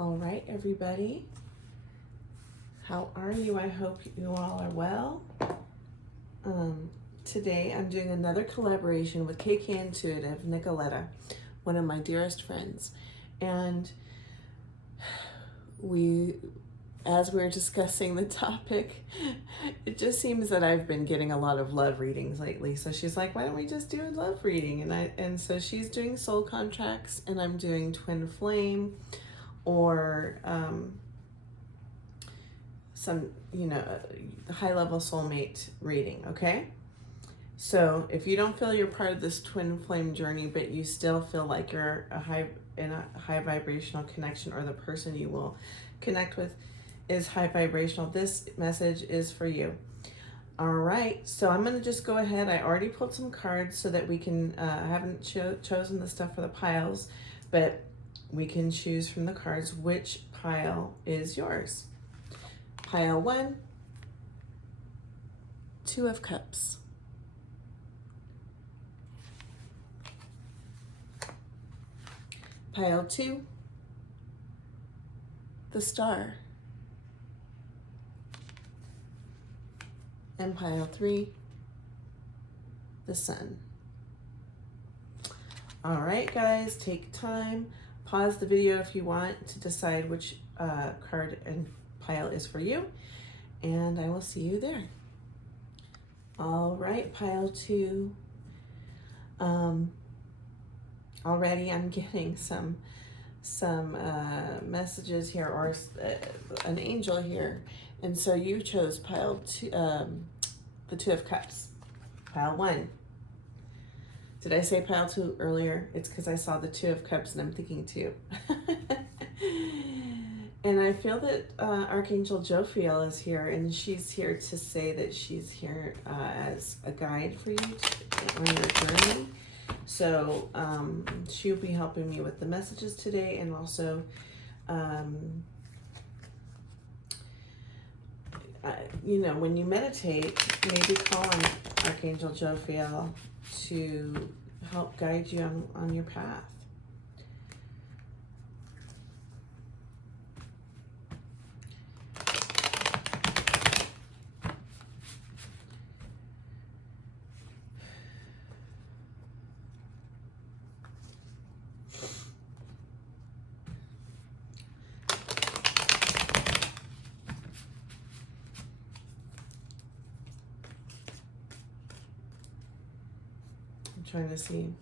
All right, everybody. How are you? I hope you all are well. Today I'm doing another collaboration with KK Intuitive, Nicoletta, one of my dearest friends. And as we were discussing the topic, it just seems that I've been getting a lot of love readings lately. So she's like, why don't we just do a love reading? And so she's doing soul contracts and I'm doing twin flame or some, high level soulmate reading, okay? So if you don't feel you're part of this twin flame journey, but you still feel like you're in a high vibrational connection, or the person you will connect with is high vibrational, this message is for you. All right, so I'm going to just go ahead. I already pulled some cards so that we can, I haven't chosen the stuff for the piles, but we can choose from the cards which pile is yours. Pile 1, 2 of Cups. Pile 2, the Star. And pile 3, the Sun. All right, guys, take time. Pause the video if you want to decide which card and pile is for you. And I will see you there. All right, pile 2. Already I'm getting some messages here, or an angel here, and so you chose pile 2, the 2 of Cups. Pile 1. Did I say pile 2 earlier? It's because I saw the 2 of Cups and I'm thinking 2. And I feel that Archangel Jophiel is here, and she's here to say that she's here as a guide for you on your journey. So she'll be helping me with the messages today, and also when you meditate, maybe call on Archangel Jophiel to help guide you on your path. Trying to see.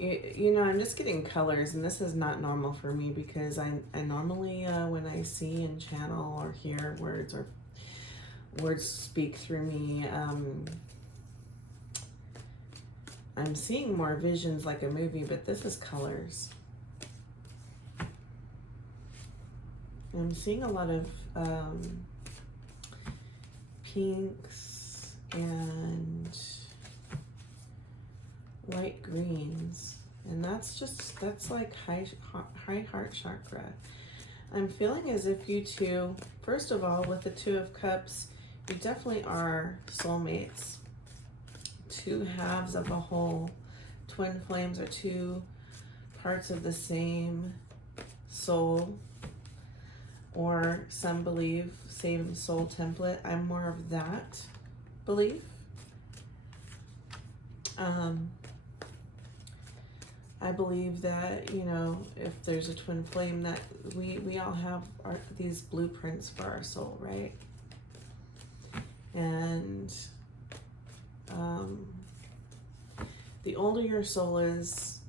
I'm just getting colors, and this is not normal for me because I normally, when I see and channel or hear words, or words speak through me, I'm seeing more visions like a movie, but this is colors. I'm seeing a lot of pinks and light greens, and that's like high heart chakra. I'm feeling as if you two, first of all, with the 2 of Cups, you definitely are soulmates, 2 halves of a whole. Twin flames are 2 parts of the same soul, or some believe same soul template. I'm more of that belief. I believe that, if there's a twin flame, that we all have these blueprints for our soul, right? And the older your soul is,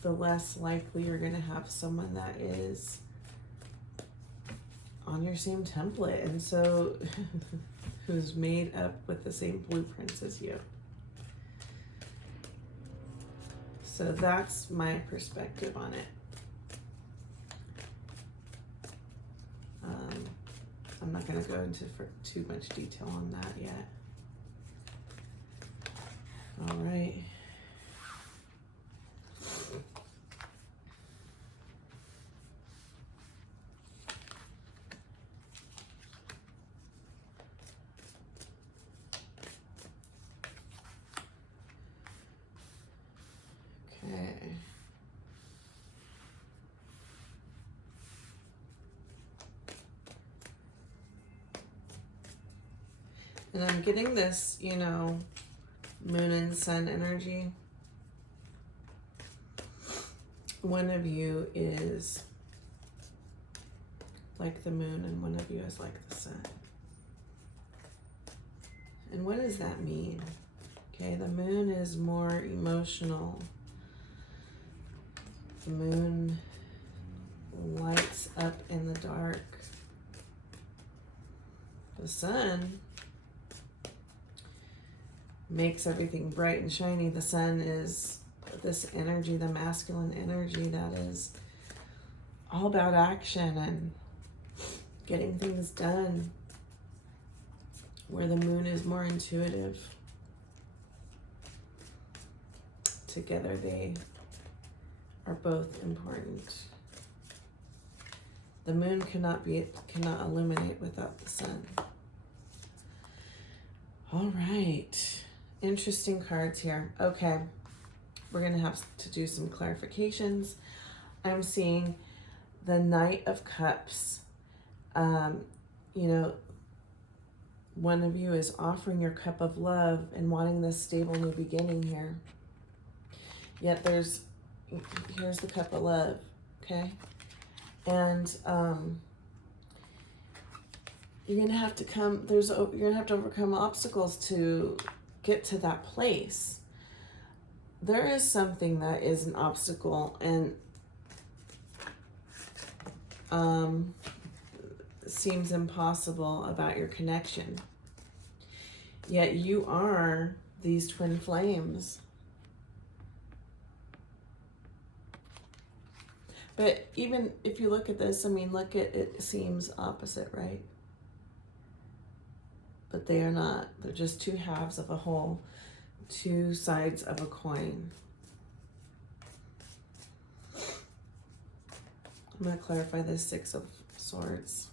the less likely you're going to have someone that is on your same template, and so who's made up with the same blueprints as you. So that's my perspective on it. I'm not going to go into too much detail on that yet. All right. Okay. And I'm getting this, you know, moon and sun energy. One of you is like the moon and one of you is like the sun. And what does that mean? Okay, the moon is more emotional. The moon lights up in the dark. The sun makes everything bright and shiny. The sun is this energy, the masculine energy that is all about action and getting things done, where the moon is more intuitive. Together they are both important. The moon cannot illuminate without the sun. All right. Interesting cards here. Okay. We're going to have to do some clarifications. I'm seeing the Knight of Cups. You know, one of you is offering your cup of love and wanting this stable new beginning here. Yet here's the cup of love, okay? And you're gonna have to overcome obstacles to get to that place. There is something that is an obstacle and seems impossible about your connection. Yet you are these twin flames. But even if you look at this, I mean, look at it, seems opposite, right? But they are not. They're just two halves of a whole, two sides of a coin. I'm going to clarify this Six of Swords.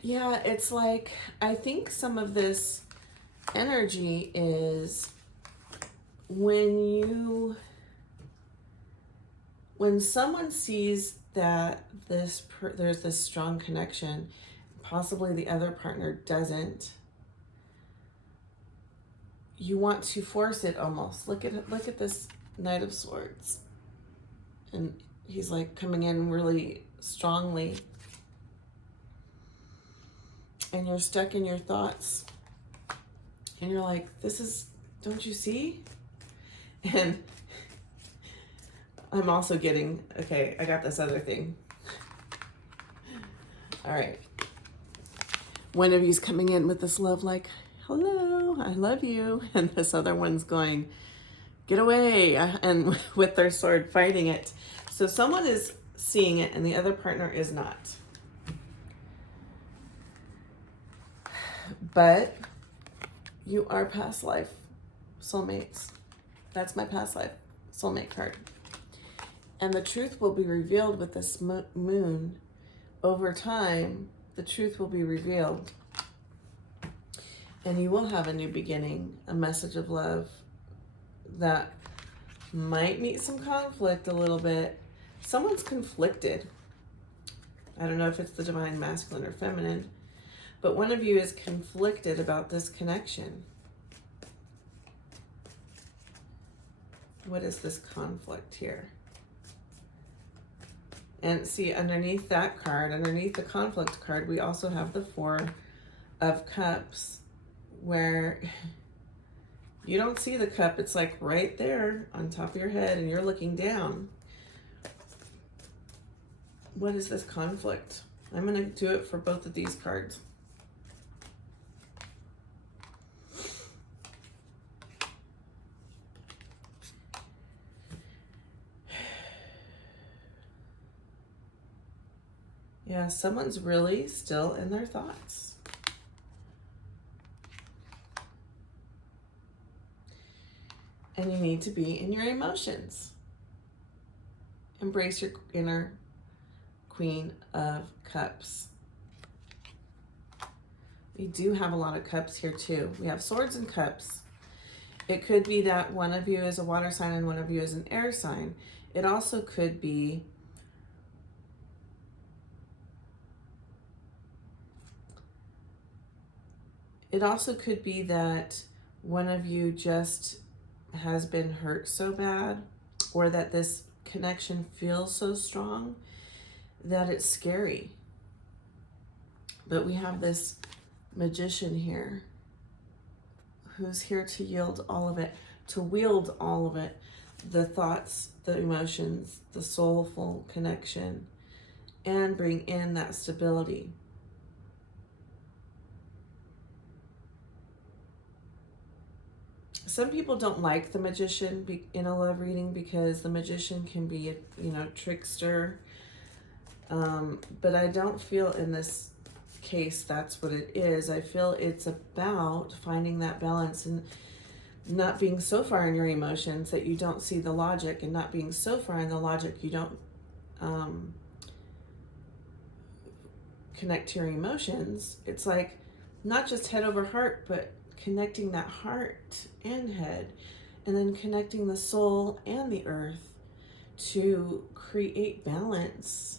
Yeah, it's like, I think some of this energy is when someone sees that there's this strong connection, possibly the other partner doesn't, you want to force it almost. Look at this Knight of Swords. And he's like coming in really strongly. And you're stuck in your thoughts. And you're like, don't you see? And I'm also getting, okay, I got this other thing. All right. One of you's coming in with this love like, hello, I love you. And this other one's going, get away. And with their sword fighting it. So someone is seeing it and the other partner is not. But you are past life soulmates. That's my past life soulmate card. And the truth will be revealed with this moon. Over time, the truth will be revealed. And you will have a new beginning, a message of love that might meet some conflict a little bit. Someone's conflicted. I don't know if it's the divine masculine or feminine, but one of you is conflicted about this connection. What is this conflict here? And see, underneath that card, underneath the conflict card, we also have the Four of Cups, where you don't see the cup. It's like right there on top of your head and you're looking down. What is this conflict? I'm going to do it for both of these cards. Yeah, someone's really still in their thoughts. And you need to be in your emotions. Embrace your inner Queen of Cups. We do have a lot of cups here too. We have swords and cups. It could be that one of you is a water sign and one of you is an air sign. It also could be that one of you just has been hurt so bad, or that this connection feels so strong that it's scary. But we have this Magician here who's here to yield all of it, to wield all of it, the thoughts, the emotions, the soulful connection, and bring in that stability. Some people don't like the Magician in a love reading because the Magician can be a trickster. But I don't feel in this case that's what it is. I feel it's about finding that balance and not being so far in your emotions that you don't see the logic, and not being so far in the logic you don't connect to your emotions. It's like not just head over heart, but connecting that heart and head, and then connecting the soul and the earth to create balance.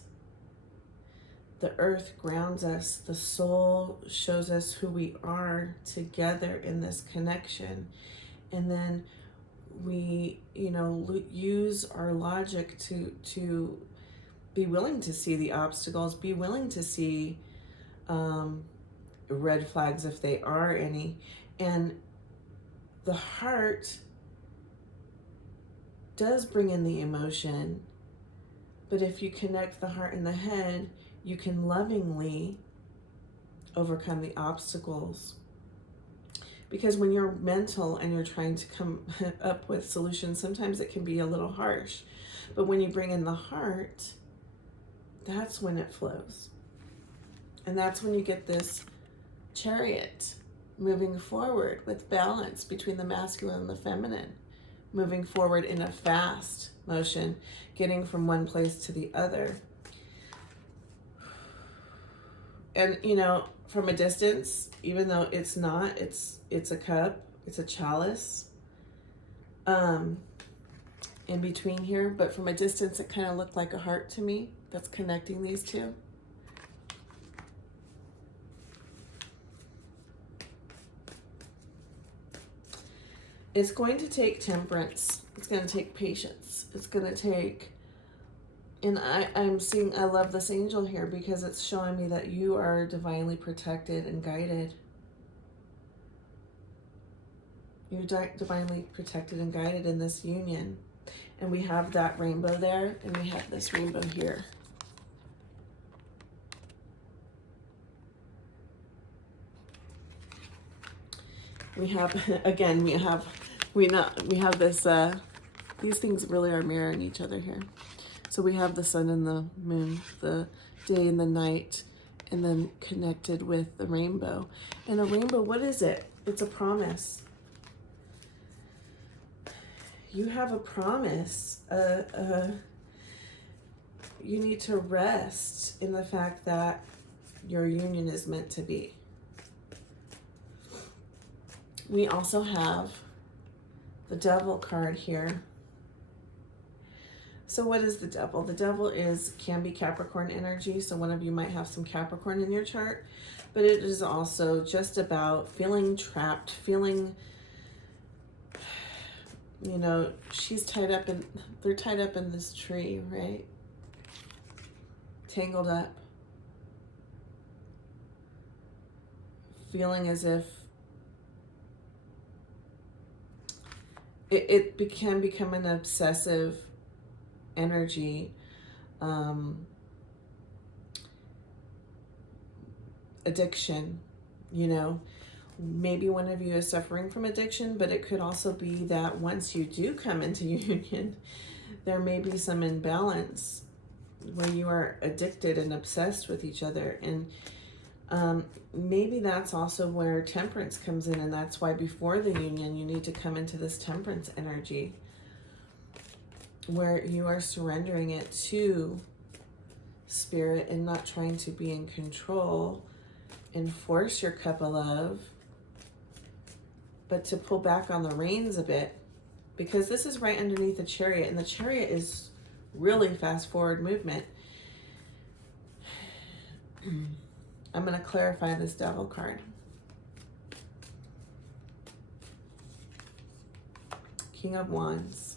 The earth grounds us, the soul shows us who we are together in this connection. And then we, use our logic to be willing to see the obstacles, be willing to see red flags if they are any. And the heart does bring in the emotion, but if you connect the heart and the head, you can lovingly overcome the obstacles. Because when you're mental and you're trying to come up with solutions, sometimes it can be a little harsh. But when you bring in the heart, that's when it flows. And that's when you get this Chariot moving forward with balance between the masculine and the feminine, moving forward in a fast motion, getting from one place to the other. And, from a distance, even though it's not, it's a cup, it's a chalice in between here. But from a distance, it kind of looked like a heart to me that's connecting these two. It's going to take temperance. It's going to take patience. It's going to take, and I love this angel here because it's showing me that you are divinely protected and guided. You're divinely protected and guided in this union. And we have that rainbow there, and we have this rainbow here. We have, again, we have this, these things really are mirroring each other here. So we have the sun and the moon, the day and the night, and then connected with the rainbow. And a rainbow, what is it? It's a promise. You have a promise. You need to rest in the fact that your union is meant to be. We also have the Devil card here. So what is the Devil? The Devil can be Capricorn energy. So one of you might have some Capricorn in your chart, but it is also just about feeling trapped, feeling, they're tied up in this tree, right? Tangled up. Feeling as if it can become an obsessive energy, addiction, maybe one of you is suffering from addiction, but it could also be that once you do come into union, there may be some imbalance where you are addicted and obsessed with each other. And maybe that's also where temperance comes in, and that's why before the union you need to come into this temperance energy where you are surrendering it to spirit and not trying to be in control and force your cup of love but to pull back on the reins a bit, because this is right underneath the Chariot, and the Chariot is really fast forward movement. I'm going to clarify this Devil card. King of Wands,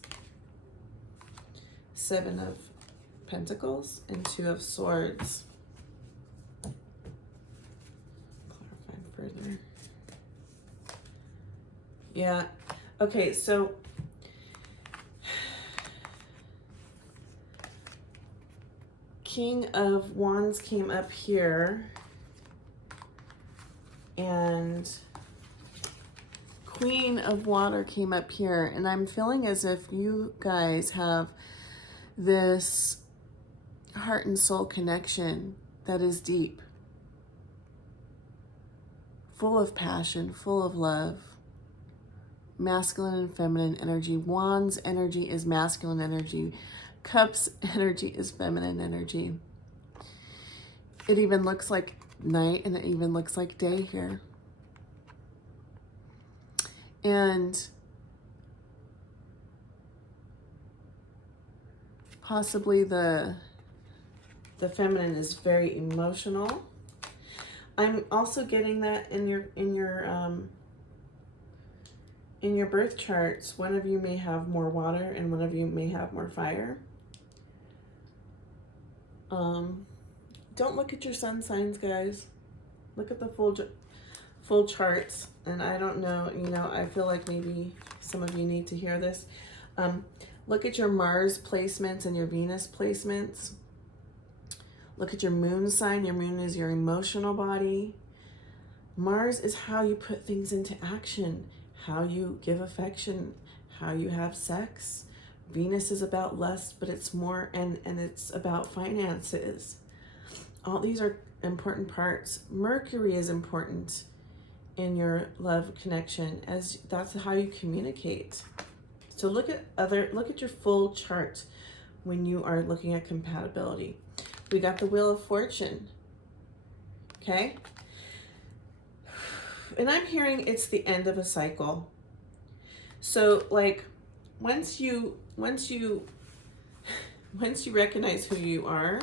Seven of Pentacles, and Two of Swords. Clarify further. Yeah. Okay, so King of Wands came up here, and Queen of Water came up here, and I'm feeling as if you guys have this heart and soul connection that is deep, full of passion, full of love, masculine and feminine energy. Wands energy is masculine energy. Cups energy is feminine energy. It even looks like night, and it even looks like day here. And possibly the feminine is very emotional. I'm also getting that in your birth charts. One of you may have more water, and one of you may have more fire. Don't look at your sun signs, guys. Look at the full charts. And I don't know, I feel like maybe some of you need to hear this. Look at your Mars placements and your Venus placements. Look at your moon sign. Your moon is your emotional body. Mars is how you put things into action, how you give affection, how you have sex. Venus is about lust, but it's more, and it's about finances. All these are important parts. Mercury is important in your love connection, as that's how you communicate. So look at your full chart when you are looking at compatibility. We got the Wheel of Fortune. Okay? And I'm hearing it's the end of a cycle. So like once you recognize who you are,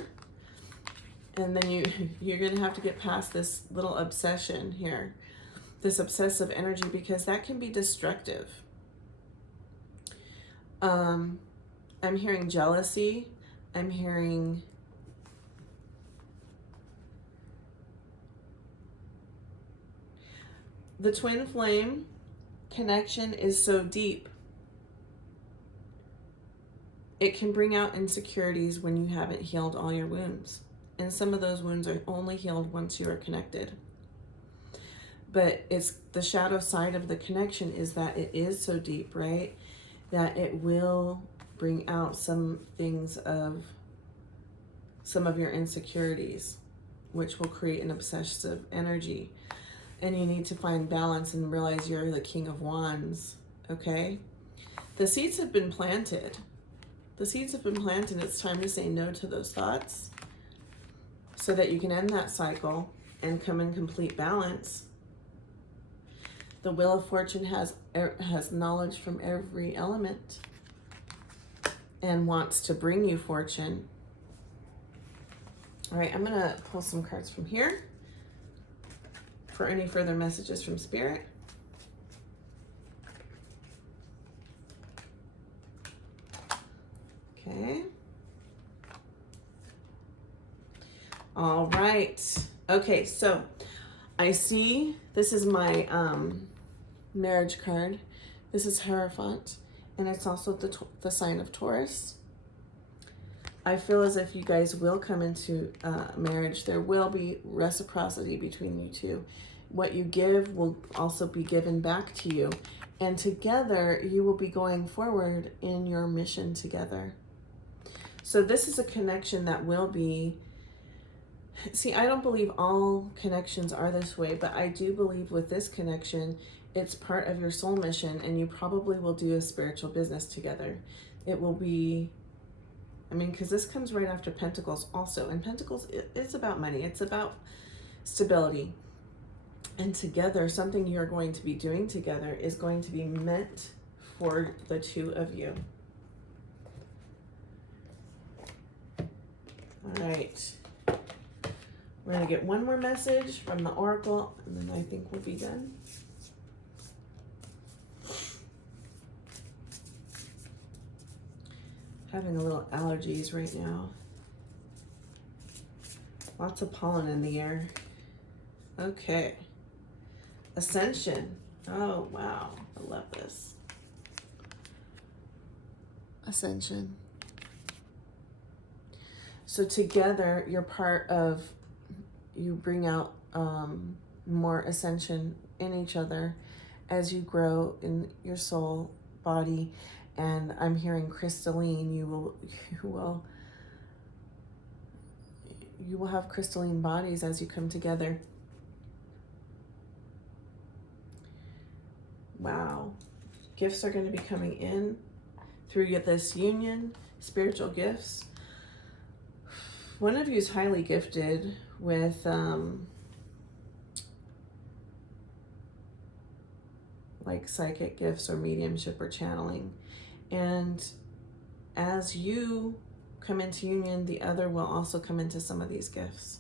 and then you're going to have to get past this little obsession here, this obsessive energy, because that can be destructive. I'm hearing jealousy. I'm hearing the twin flame connection is so deep. It can bring out insecurities when you haven't healed all your wounds. And some of those wounds are only healed once you are connected. But it's the shadow side of the connection is that it is so deep, right? That it will bring out some things of some of your insecurities, which will create an obsessive energy. And you need to find balance and realize you're the King of Wands, okay? The seeds have been planted. The seeds have been planted. It's time to say no to those thoughts so that you can end that cycle and come in complete balance. The Wheel of Fortune has knowledge from every element and wants to bring you fortune. All right, I'm going to pull some cards from here for any further messages from Spirit. Okay. All right. Okay, so I see this is my marriage card. This is Hierophant, and it's also the sign of Taurus. I feel as if you guys will come into marriage. There will be reciprocity between you two. What you give will also be given back to you. And together, you will be going forward in your mission together. So this is a connection that will be... See, I don't believe all connections are this way, but I do believe with this connection, it's part of your soul mission, and you probably will do a spiritual business together. It will be... I mean, because this comes right after Pentacles also. And Pentacles, it's about money. It's about stability. And together, something you're going to be doing together is going to be meant for the two of you. All right. We're going to get one more message from the Oracle, and then I think we'll be done. Having a little allergies right now. Lots of pollen in the air. Okay. Ascension. Oh, wow. I love this. Ascension. So together, you're part of, you bring out more ascension in each other as you grow in your soul, body, and I'm hearing crystalline. You will have crystalline bodies as you come together. Wow. Gifts are going to be coming in through this union, spiritual gifts. One of you is highly gifted with like psychic gifts or mediumship or channeling. And as you come into union, the other will also come into some of these gifts.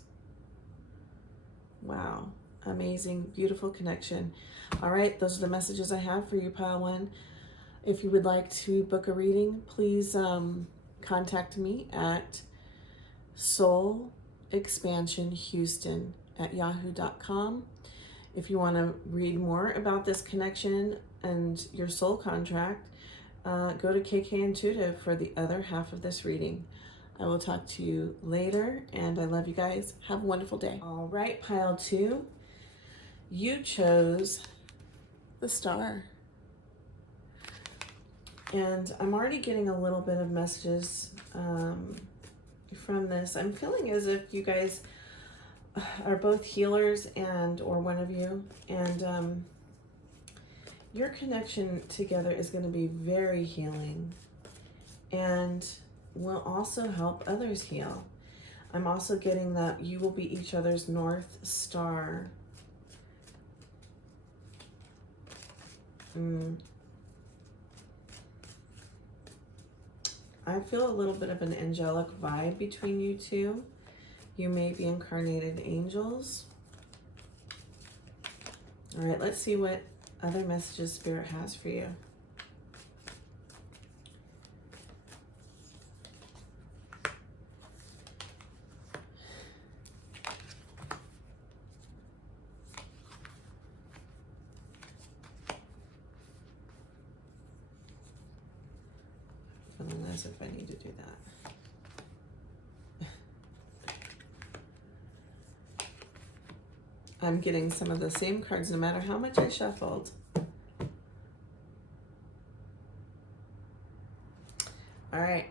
Wow. Amazing, beautiful connection. All right, those are the messages I have for you, Pile 1. If you would like to book a reading, please contact me at soulexpansionhouston@yahoo.com. If you want to read more about this connection and your soul contract, go to KK Intuitive for the other half of this reading. I will talk to you later, and I love you guys. Have a wonderful day. All right, Pile 2. You chose the Star. And I'm already getting a little bit of messages from this. I'm feeling as if you guys are both healers or one of you. And your connection together is going to be very healing and will also help others heal. I'm also getting that you will be each other's North Star. I feel a little bit of an angelic vibe between you two. You may be incarnated angels. All right, let's see what other messages Spirit has for you. Feeling as if I need to do that. I'm getting some of the same cards no matter how much I shuffled. All right.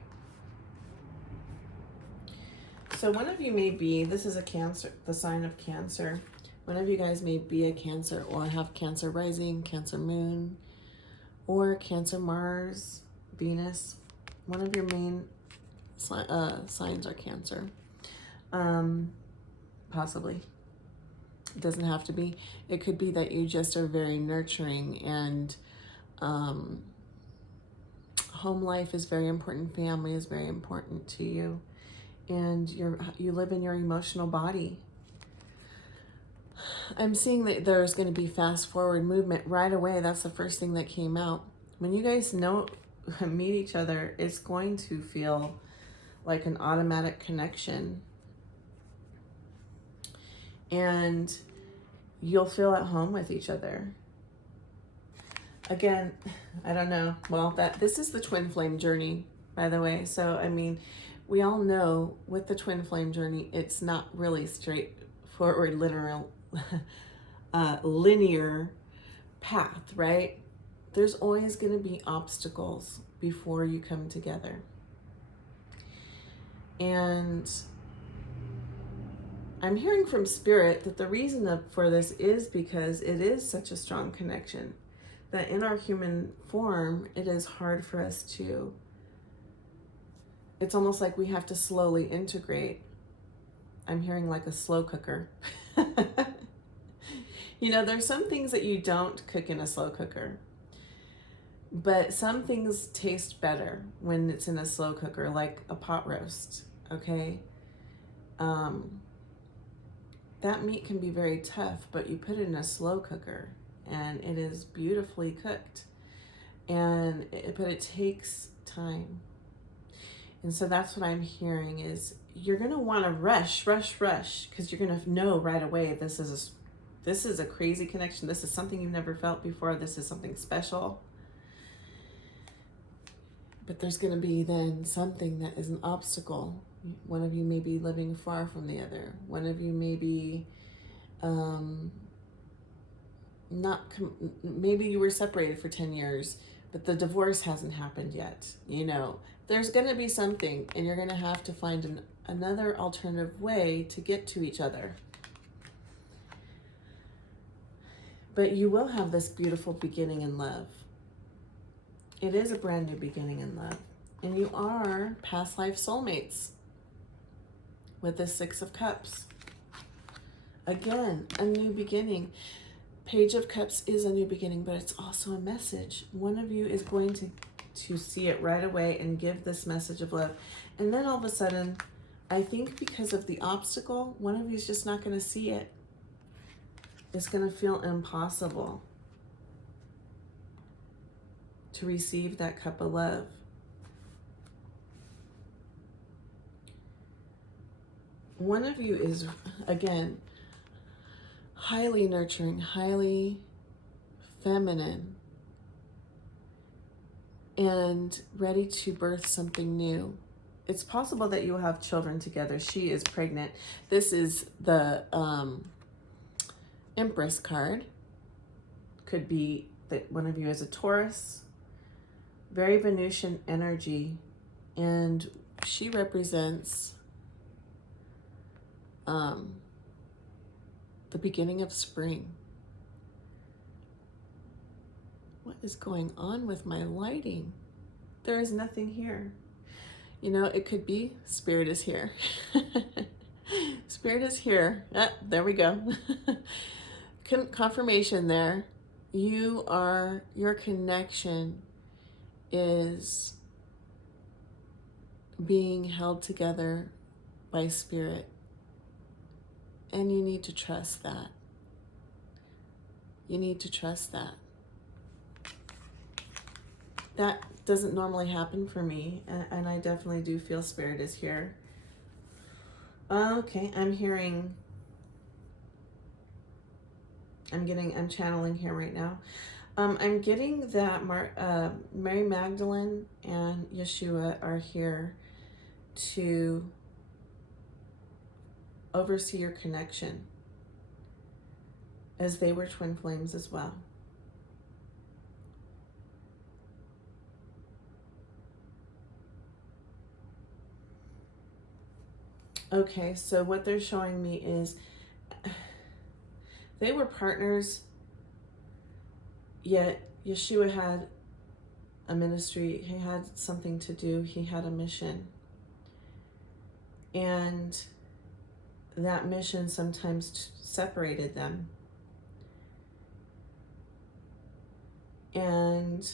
So one of you may be, this is a Cancer, the sign of Cancer. One of you guys may be a Cancer or have Cancer rising, Cancer moon, or Cancer Mars, Venus. One of your main signs are Cancer. Possibly. It doesn't have to be. It could be that you just are very nurturing and home life is very important. Family is very important to you. And you live in your emotional body. I'm seeing that there's going to be fast forward movement right away. That's the first thing that came out. When you guys meet each other, it's going to feel like an automatic connection. And you'll feel at home with each other. Again, I don't know. Well, this is the twin flame journey, by the way. So, I mean, we all know with the twin flame journey, it's not really straightforward, linear path, right? There's always going to be obstacles before you come together. And I'm hearing from Spirit that the reason for this is because it is such a strong connection that in our human form, it is hard for us to, it's almost like we have to slowly integrate. I'm hearing like a slow cooker. You know, there's some things that you don't cook in a slow cooker, but some things taste better when it's in a slow cooker, like a pot roast, okay? That meat can be very tough, but you put it in a slow cooker and it is beautifully cooked. But it takes time. And so that's what I'm hearing is you're going to want to rush, because you're going to know right away this is a crazy connection. This is something you've never felt before. This is something special. But there's going to be then something that is an obstacle. One of you may be living far from the other. One of you may be maybe you were separated for 10 years, but the divorce hasn't happened yet. You know, there's going to be something, and you're going to have to find another alternative way to get to each other. But you will have this beautiful beginning in love. It is a brand new beginning in love. And you are past life soulmates with the Six of Cups. Again, a new beginning. Page of Cups is a new beginning, but it's also a message. One of you is going to see it right away and give this message of love. And then all of a sudden, I think because of the obstacle, one of you is just not going to see it. It's going to feel impossible to receive that cup of love. One of you is, again, highly nurturing, highly feminine, and ready to birth something new. It's possible that you will have children together. She is pregnant. This is the Empress card. Could be that one of you is a Taurus. Very Venusian energy, and she represents the beginning of spring. What is going on with my lighting? There is nothing here. You know, it could be Spirit is here. Spirit is here. Ah, there we go. Confirmation there. Your connection is being held together by Spirit. And you need to trust that. You need to trust that. That doesn't normally happen for me, and I definitely do feel Spirit is here. Okay, I'm channeling here right now. I'm getting that Mary Magdalene and Yeshua are here to oversee your connection, as they were twin flames as well. Okay, so what they're showing me is they were partners, yet Yeshua had a ministry, he had something to do, he had a mission. And that mission sometimes separated them. And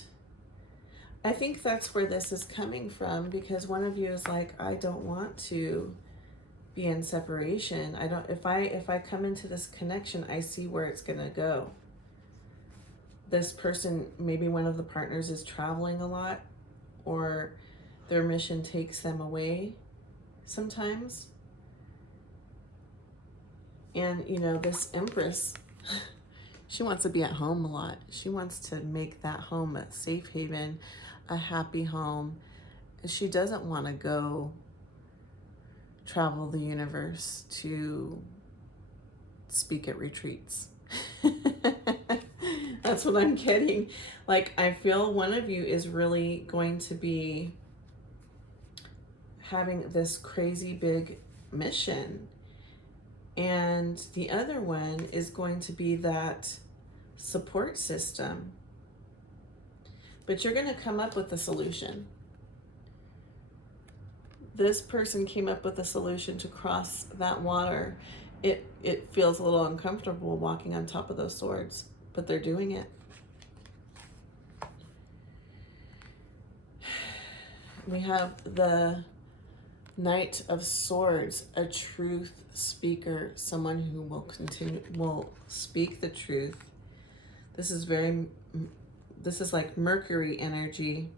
I think that's where this is coming from, because one of you is like, I don't want to be in separation. If I come into this connection, I see where it's gonna go. This person, maybe one of the partners is traveling a lot, or their mission takes them away sometimes. And you know, this Empress, she wants to be at home a lot. She wants to make that home a safe haven, a happy home. And she doesn't want to go travel the universe to speak at retreats. That's what I'm getting. Like, I feel one of you is really going to be having this crazy big mission, and the other one is going to be that support system. But you're going to come up with a solution. This person came up with a solution to cross that water, it feels a little uncomfortable walking on top of those swords, but they're doing it. We have the Knight of Swords, a truth speaker, someone who will speak the truth. This is like Mercury energy.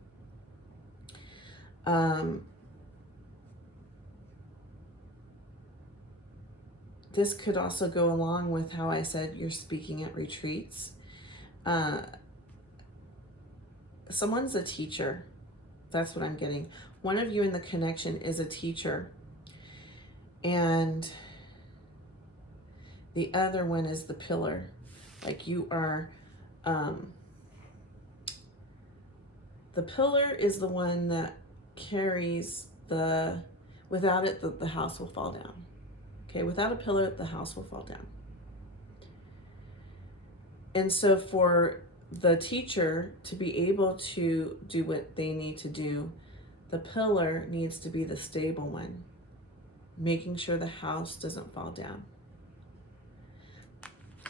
This could also go along with how I said you're speaking at retreats. Someone's a teacher. That's what I'm getting. One of you in the connection is a teacher. And the other one is the pillar. Like you are, the pillar is the one that carries without it, the house will fall down. Okay, without a pillar, the house will fall down. And so for the teacher to be able to do what they need to do, the pillar needs to be the stable one, making sure the house doesn't fall down.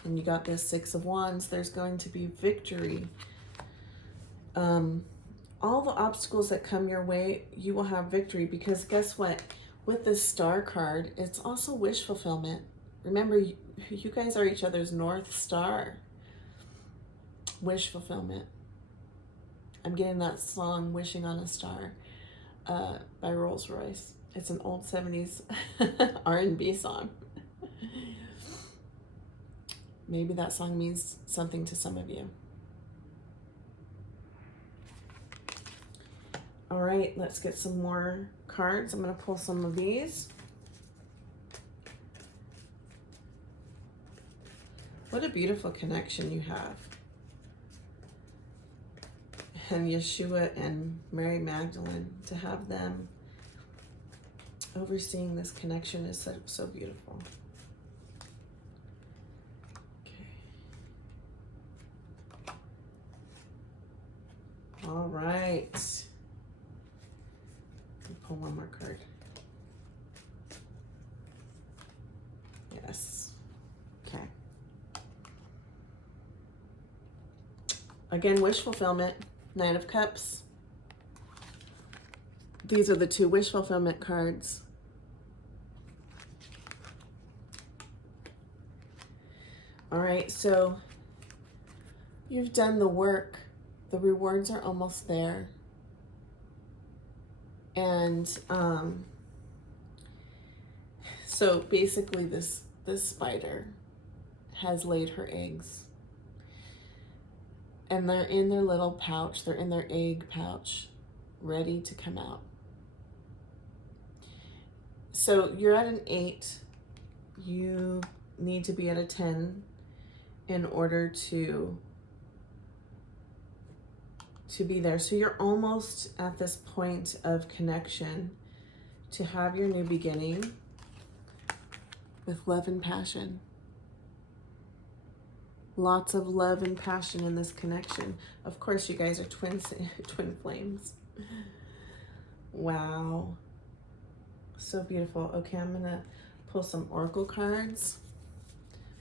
And you got this Six of Wands, there's going to be victory. All the obstacles that come your way, you will have victory, because guess what? With this Star card, it's also wish fulfillment. Remember, you guys are each other's North Star. Wish fulfillment. I'm getting that song, Wishing on a Star, by Rolls Royce. It's an old 70s R&B song. Maybe that song means something to some of you. All right, let's get some more cards. I'm going to pull some of these. What a beautiful connection you have. And Yeshua and Mary Magdalene, to have them overseeing this connection is so beautiful. Okay. All right. Let me pull one more card. Yes. Okay. Again, wish fulfillment. Knight of Cups. These are the two wish fulfillment cards. All right, so you've done the work. The rewards are almost there. And so basically this spider has laid her eggs. And they're in their little pouch, they're in their egg pouch, ready to come out. So you're at an 8, you need to be at a 10 in order to be there. So you're almost at this point of connection to have your new beginning with love and passion. Lots of love and passion in this connection. Of course, you guys are twin flames. Wow. So beautiful. Okay, I'm gonna pull some oracle cards.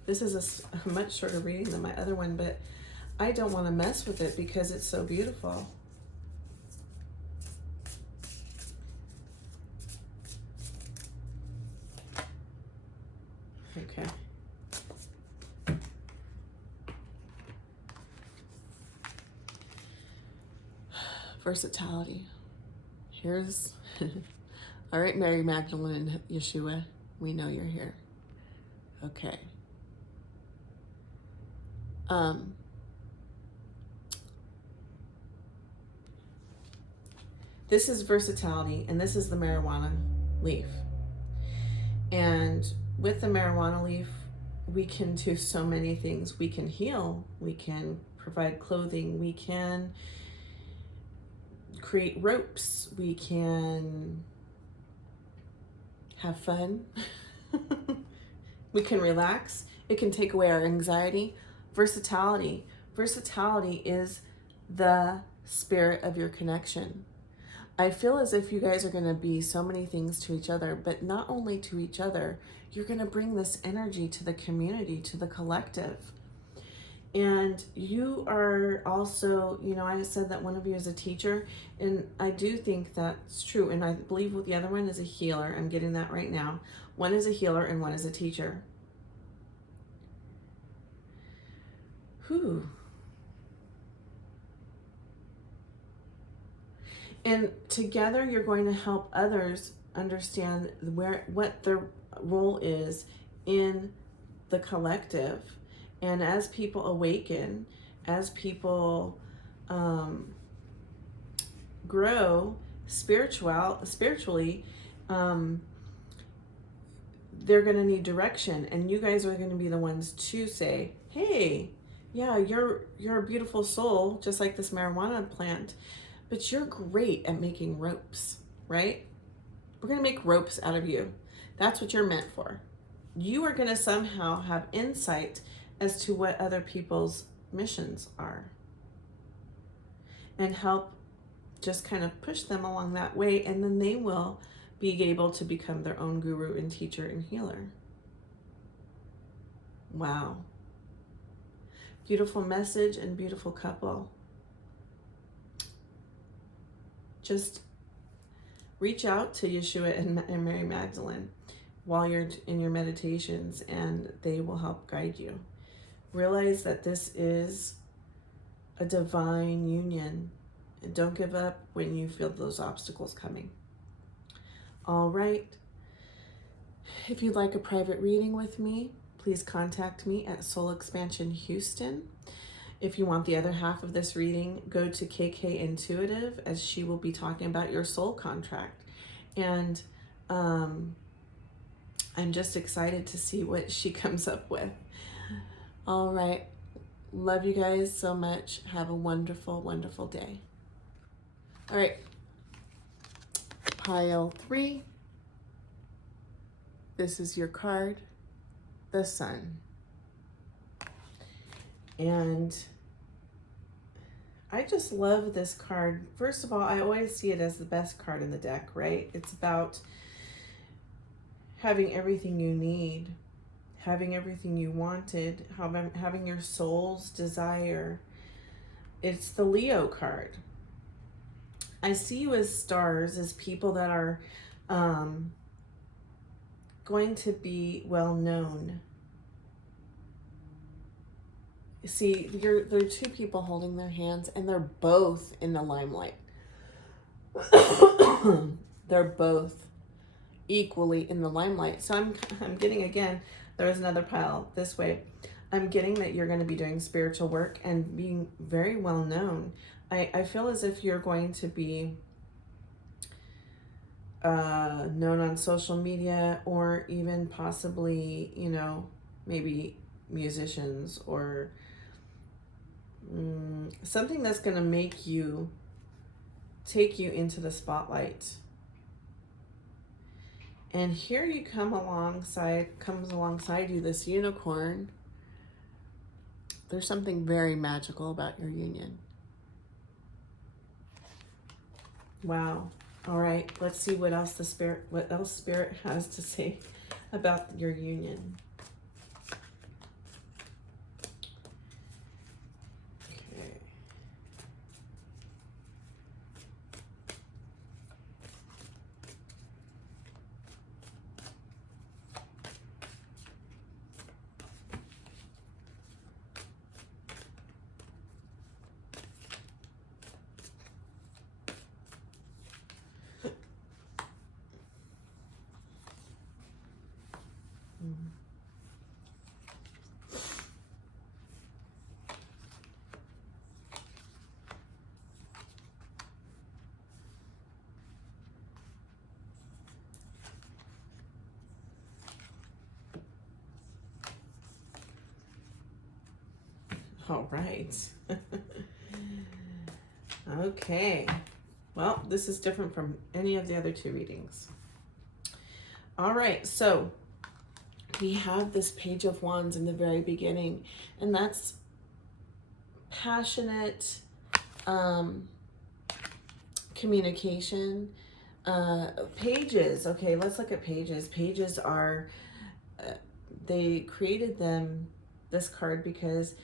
This is a much shorter reading than my other one, but I don't want to mess with it because it's so beautiful. Okay. Versatility. Here's, all right, Mary Magdalene and Yeshua, we know you're here. Okay. This is versatility, and this is the marijuana leaf. And with the marijuana leaf, we can do so many things. We can heal, we can provide clothing, we can create ropes, we can have fun, we can relax, it can take away our anxiety. Versatility is the spirit of your connection. I feel as if you guys are going to be so many things to each other, but not only to each other, you're going to bring this energy to the community, to the collective. And you are also, you know, I said that one of you is a teacher, and I do think that's true. And I believe the other one is a healer. I'm getting that right now. One is a healer and one is a teacher. Whew. And together you're going to help others understand what their role is in the collective. And as people awaken, as people grow spiritually, they're going to need direction. And you guys are going to be the ones to say, hey, yeah, you're a beautiful soul, just like this marijuana plant, but you're great at making ropes, right? We're going to make ropes out of you. That's what you're meant for. You are going to somehow have insight as to what other people's missions are and help just kind of push them along that way, and then they will be able to become their own guru and teacher and healer. Wow. Beautiful message and beautiful couple. Just reach out to Yeshua and Mary Magdalene while you're in your meditations, and they will help guide you. Realize that this is a divine union, and don't give up when you feel those obstacles coming. All right. If you'd like a private reading with me, please contact me at Soul Expansion Houston. If you want the other half of this reading, go to KK Intuitive, as she will be talking about your soul contract. And I'm just excited to see what she comes up with. All right. Love you guys so much. Have a wonderful, wonderful day. All right. Pile 3. This is your card, the Sun. And I just love this card. First of all, I always see it as the best card in the deck, right? It's about having everything you need, having everything you wanted, having your soul's desire. It's the Leo card. I see you as stars, as people that are going to be well known. See, there are two people holding their hands, and they're both in the limelight. They're both equally in the limelight. So I'm getting, again, there's another pile this way. I'm getting that you're going to be doing spiritual work and being very well known. I feel as if you're going to be known on social media, or even possibly, you know, maybe musicians, or something that's going to make you, take you into the spotlight. And here you comes alongside you this unicorn. There's something very magical about your union. Wow. All right, let's see what else Spirit has to say about your union. Okay. All right. Okay. Well, this is different from any of the other two readings. All right, so we have this Page of Wands in the very beginning, and that's passionate, communication. Pages. Okay, let's look at pages. Pages are, they created this card because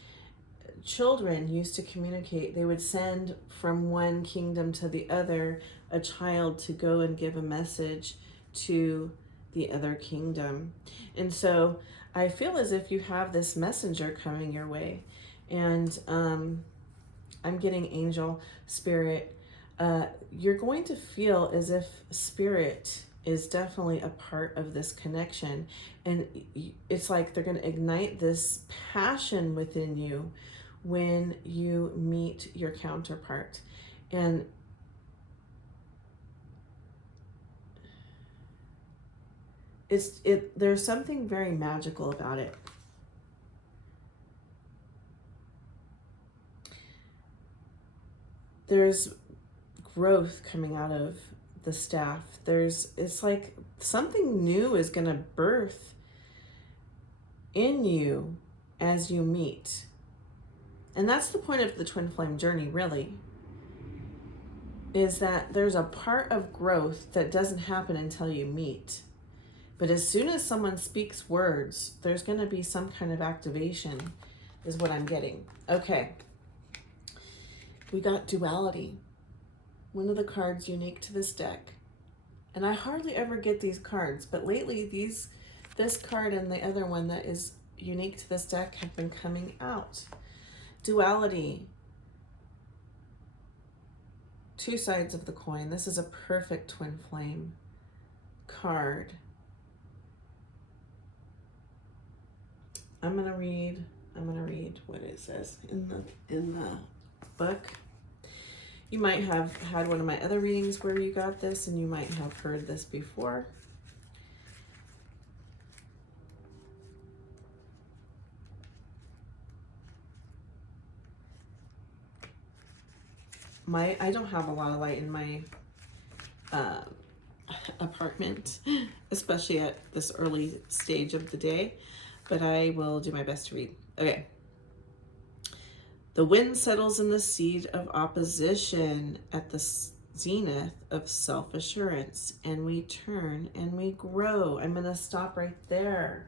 children used to communicate. They would send from one kingdom to the other a child to go and give a message to the other kingdom. And so I feel as if you have this messenger coming your way. And I'm getting angel, spirit. You're going to feel as if spirit is definitely a part of this connection. And it's like they're going to ignite this passion within you when you meet your counterpart. And there's something very magical about it. There's growth coming out of the staff. It's like something new is going to birth in you as you meet. And that's the point of the twin flame journey, really, is that there's a part of growth that doesn't happen until you meet. But as soon as someone speaks words, there's going to be some kind of activation, is what I'm getting. Okay. We got duality. One of the cards unique to this deck. And I hardly ever get these cards, but lately this card and the other one that is unique to this deck have been coming out. Duality. Two sides of the coin. This is a perfect twin flame card. I'm gonna read what it says in the book. You might have had one of my other readings where you got this, and you might have heard this before. I don't have a lot of light in my apartment, especially at this early stage of the day, but I will do my best to read. Okay. The wind settles in the seat of opposition at the zenith of self-assurance, and we turn and we grow. I'm going to stop right there.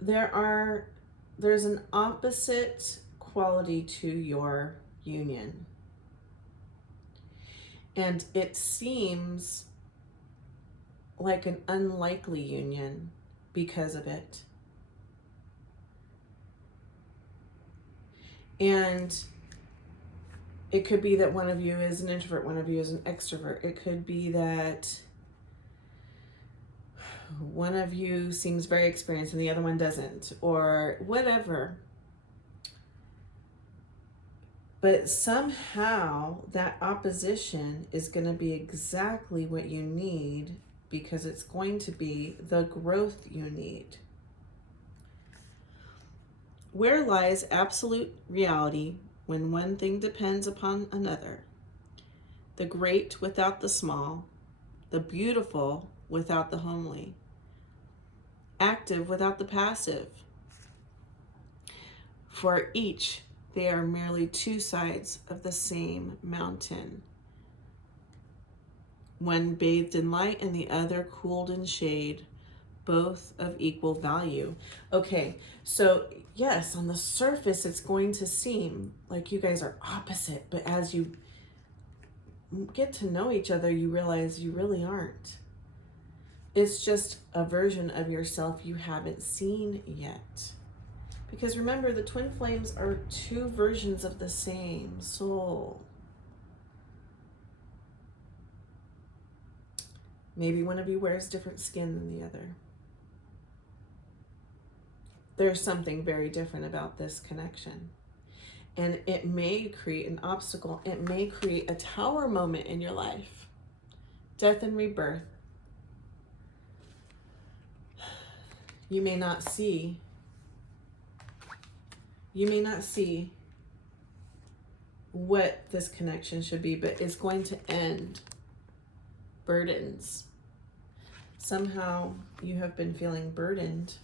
There's an opposite quality to your union. And it seems like an unlikely union because of it. And it could be that one of you is an introvert, one of you is an extrovert. It could be that one of you seems very experienced and the other one doesn't, or whatever. But somehow that opposition is going to be exactly what you need, because it's going to be the growth you need. Where lies absolute reality when one thing depends upon another? The great without the small, the beautiful without the homely, active without the passive. For each, they are merely two sides of the same mountain. One bathed in light and the other cooled in shade, both of equal value. Okay, so yes, on the surface, it's going to seem like you guys are opposite, but as you get to know each other, you realize you really aren't. It's just a version of yourself you haven't seen yet. Because remember, the twin flames are two versions of the same soul. Maybe one of you wears different skin than the other. There's something very different about this connection. And it may create an obstacle. It may create a tower moment in your life. Death and rebirth. You may not see what this connection should be, but it's going to end burdens. Somehow you have been feeling burdened,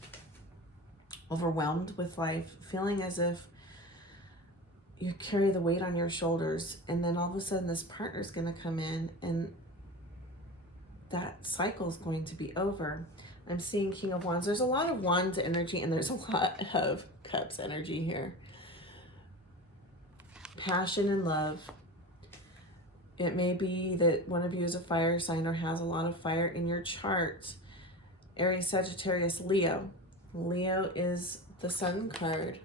overwhelmed with life, feeling as if you carry the weight on your shoulders, and then all of a sudden this partner's going to come in and that cycle is going to be over. I'm seeing King of Wands. There's a lot of Wands energy and there's a lot of Cups energy here. Passion and love. It may be that one of you is a fire sign or has a lot of fire in your chart. Aries, Sagittarius, Leo. Leo is the Sun card.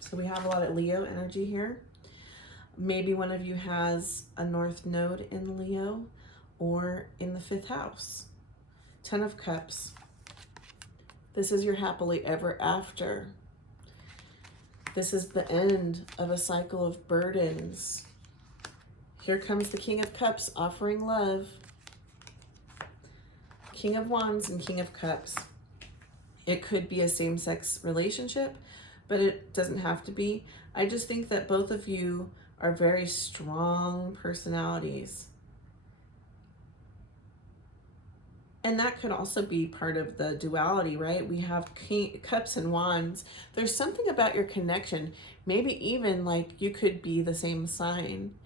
So we have a lot of Leo energy here. Maybe one of you has a North Node in Leo or in the 5th house. 10 of Cups. This is your happily ever after. This is the end of a cycle of burdens. Here comes the King of Cups offering love. King of Wands and King of Cups. It could be a same-sex relationship, but it doesn't have to be. I just think that both of you are very strong personalities. And that could also be part of the duality, right? We have Cups and Wands. There's something about your connection. Maybe even like you could be the same sign,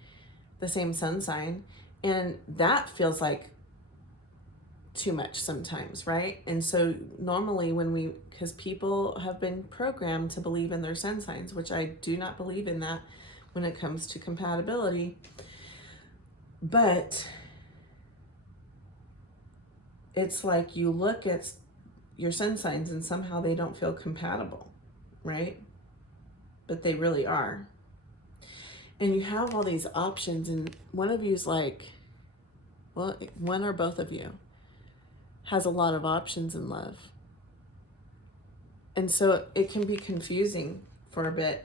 the same sun sign. And that feels like too much sometimes, right? And so normally because people have been programmed to believe in their sun signs, which I do not believe in that when it comes to compatibility. But it's like you look at your sun signs and somehow they don't feel compatible, right? But they really are. And you have all these options and one of you's like, well, one or both of you has a lot of options in love. And so it can be confusing for a bit.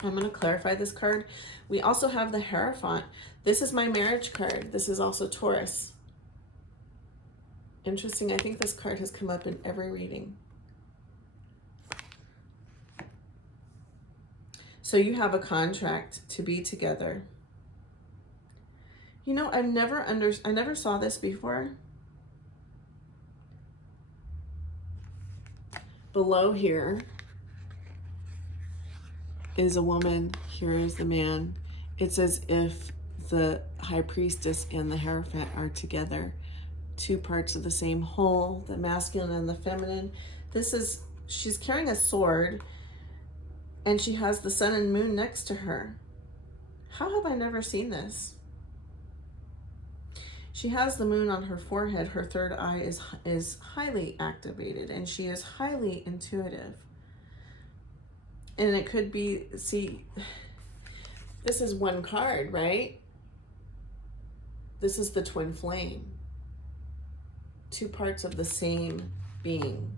I'm going to clarify this card. We also have the Hierophant. This is my marriage card. This is also Taurus. Interesting. I think this card has come up in every reading. So you have a contract to be together. You know, I never saw this before. Below here is a woman, here is the man. It's as if the High Priestess and the Hierophant are together. Two parts of the same whole, the masculine and the feminine. She's carrying a sword and she has the sun and moon next to her. How have I never seen this? She has the moon on her forehead. Her third eye is highly activated and she is highly intuitive. And it could be, see, this is one card, right? This is the twin flame. Two parts of the same being.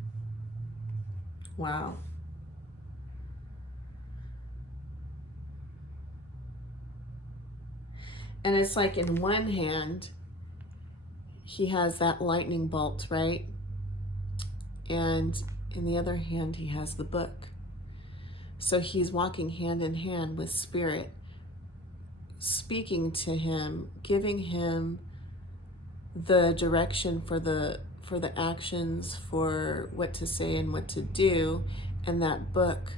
Wow. And it's like in one hand, he has that lightning bolt, right? And in the other hand, he has the book. So he's walking hand in hand with Spirit, speaking to him, giving him the direction for the actions, for what to say and what to do. And that book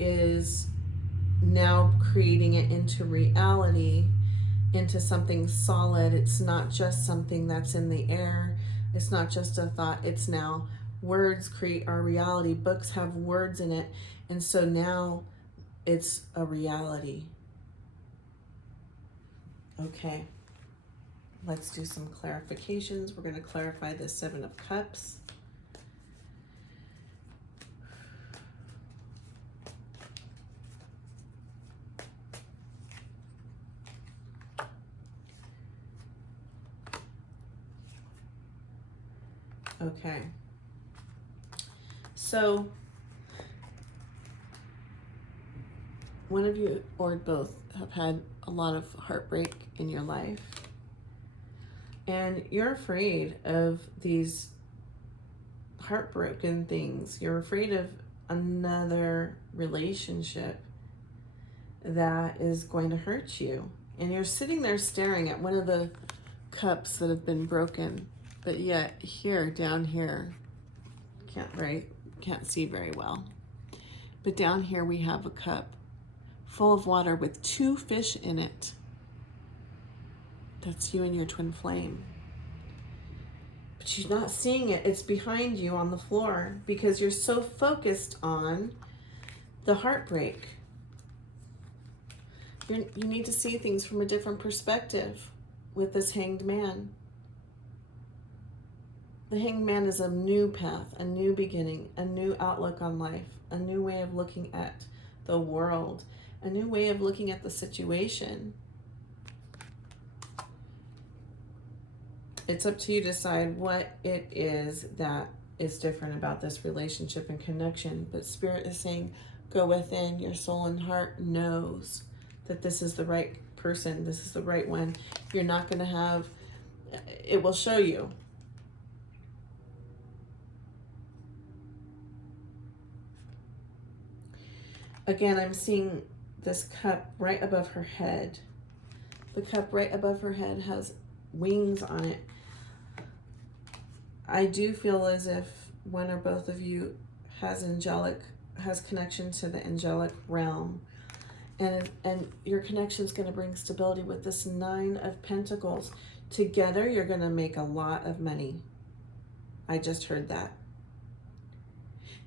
is now creating it into reality, into something solid. It's not just something that's in the air. It's not just a thought. It's now words create our reality. Books have words in it. And so now it's a reality. Okay. Let's do some clarifications. We're going to clarify the 7 of Cups. Okay. So one of you or both have had a lot of heartbreak in your life. And you're afraid of these heartbroken things. You're afraid of another relationship that is going to hurt you. And you're sitting there staring at one of the cups that have been broken. But yet here, down here, can't see very well. But down here we have a cup full of water with 2 fish in it. That's you and your twin flame. But you're not seeing it. It's behind you on the floor because you're so focused on the heartbreak. You need to see things from a different perspective with this Hanged Man. The Hanged Man is a new path, a new beginning, a new outlook on life, a new way of looking at the world, a new way of looking at the situation. It's up to you to decide what it is that is different about this relationship and connection. But Spirit is saying, go within. Your soul and heart knows that this is the right person. This is the right one. You're not going to have, it will show you. Again, I'm seeing this cup right above her head. The cup right above her head has wings on it. I do feel as if one or both of you has connection to the angelic realm. And your connection is going to bring stability with this 9 of Pentacles. Together, you're going to make a lot of money. I just heard that.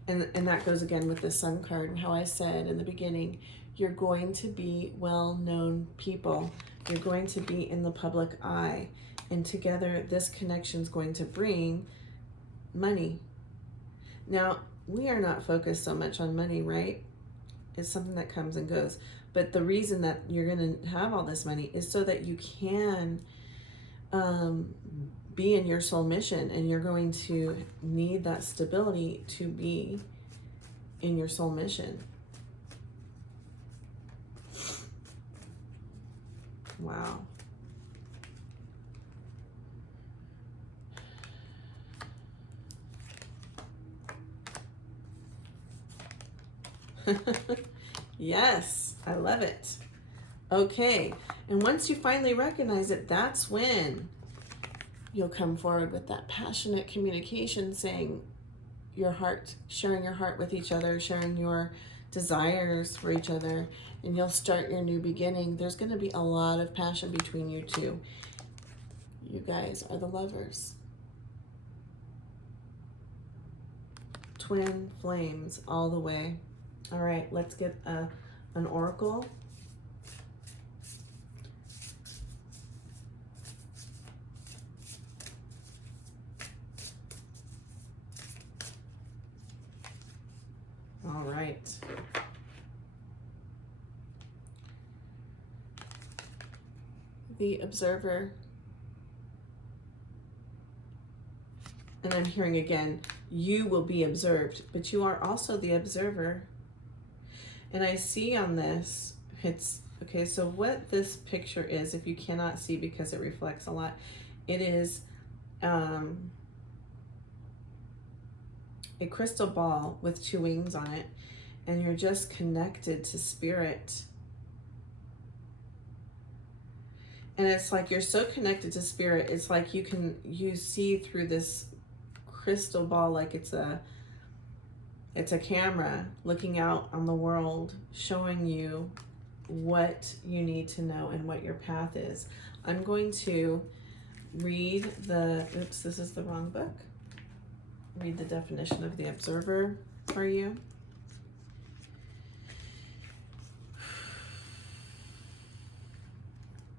And that goes again with the Sun card. How I said in the beginning, you're going to be well-known people. You're going to be in the public eye. And together, this connection is going to bring money. Now, we are not focused so much on money, right? It's something that comes and goes. But the reason that you're going to have all this money is so that you can be in your soul mission, and you're going to need that stability to be in your soul mission. Wow. Yes, I love it. Okay, and once you finally recognize it, that's when you'll come forward with that passionate communication, saying your heart, sharing your heart with each other, sharing your desires for each other, and you'll start your new beginning. There's going to be a lot of passion between you two. You guys are the lovers. Twin flames all the way. All right, let's get an oracle. All right. The Observer. And I'm hearing again, you will be observed, but you are also the observer. And I see on this, it's, okay, so what this picture is, if you cannot see because it reflects a lot, it is a crystal ball with 2 wings on it, and you're just connected to Spirit. And it's like you're so connected to Spirit, it's like you see through this crystal ball like it's a camera looking out on the world, showing you what you need to know and what your path is. I'm going to read oops, this is the wrong book. Read the definition of the Observer for you.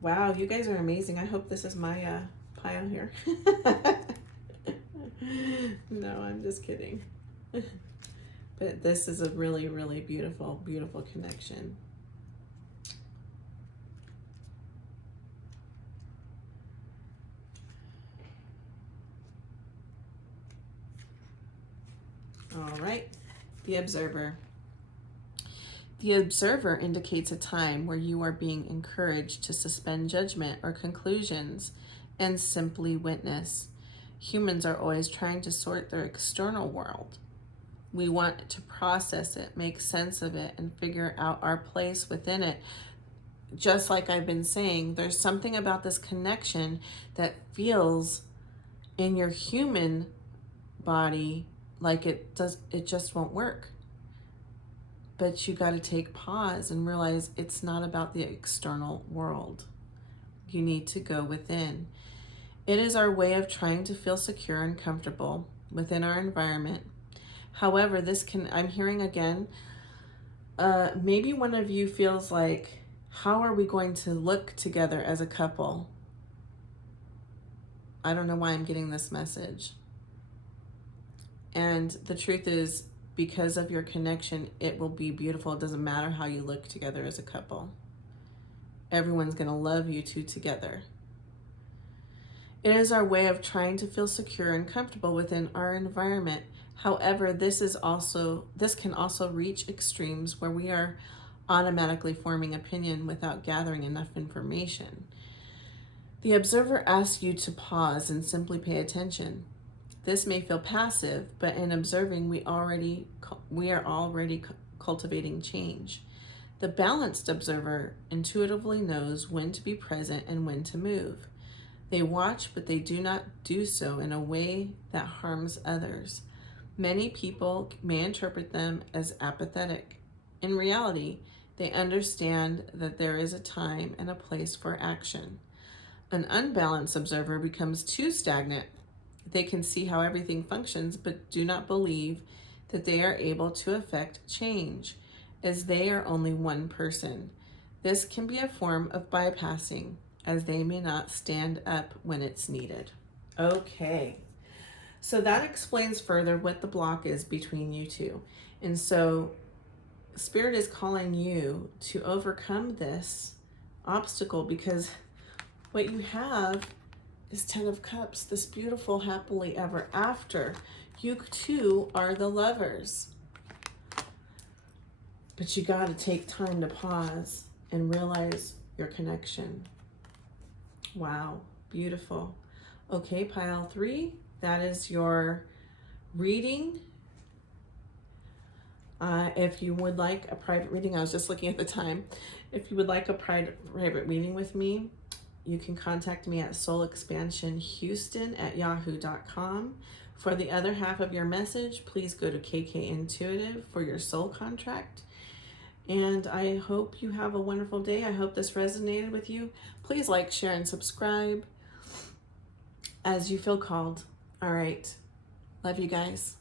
Wow, you guys are amazing. I hope this is my pile here. No, I'm just kidding. But this is a really, really beautiful, beautiful connection. All right, the Observer. The Observer indicates a time where you are being encouraged to suspend judgment or conclusions and simply witness. Humans are always trying to sort their external world. We want to process it, make sense of it, and figure out our place within it. Just like I've been saying, there's something about this connection that feels in your human body like it just won't work. but you got to take pause and realize it's not about the external world. You need to go within. It is our way of trying to feel secure and comfortable within our environment. However, I'm hearing again, maybe one of you feels like, how are we going to look together as a couple? I don't know why I'm getting this message. And the truth is, because of your connection, it will be beautiful. It doesn't matter how you look together as a couple. Everyone's going to love you two together. It is our way of trying to feel secure and comfortable within our environment. However, this can also reach extremes where we are automatically forming opinion without gathering enough information. The observer asks you to pause and simply pay attention. This may feel passive, but in observing, we are already cultivating change. The balanced observer intuitively knows when to be present and when to move. They watch, but they do not do so in a way that harms others. Many people may interpret them as apathetic. In reality, they understand that there is a time and a place for action. An unbalanced observer becomes too stagnant. They can see how everything functions, but do not believe that they are able to affect change, as they are only one person. This can be a form of bypassing, as they may not stand up when it's needed. Okay, so that explains further what the block is between you two. And so Spirit is calling you to overcome this obstacle, because what you have is 10 of Cups, this beautiful happily ever after. You two are the lovers. But you got to take time to pause and realize your connection. Wow, beautiful. Okay, pile 3, that is your reading. If you would like a private reading, I was just looking at the time. If you would like a private reading with me, you can contact me at soulexpansionhouston@yahoo.com. For the other half of your message, please go to KK Intuitive for your soul contract. And I hope you have a wonderful day. I hope this resonated with you. Please like, share, and subscribe as you feel called. All right. Love you guys.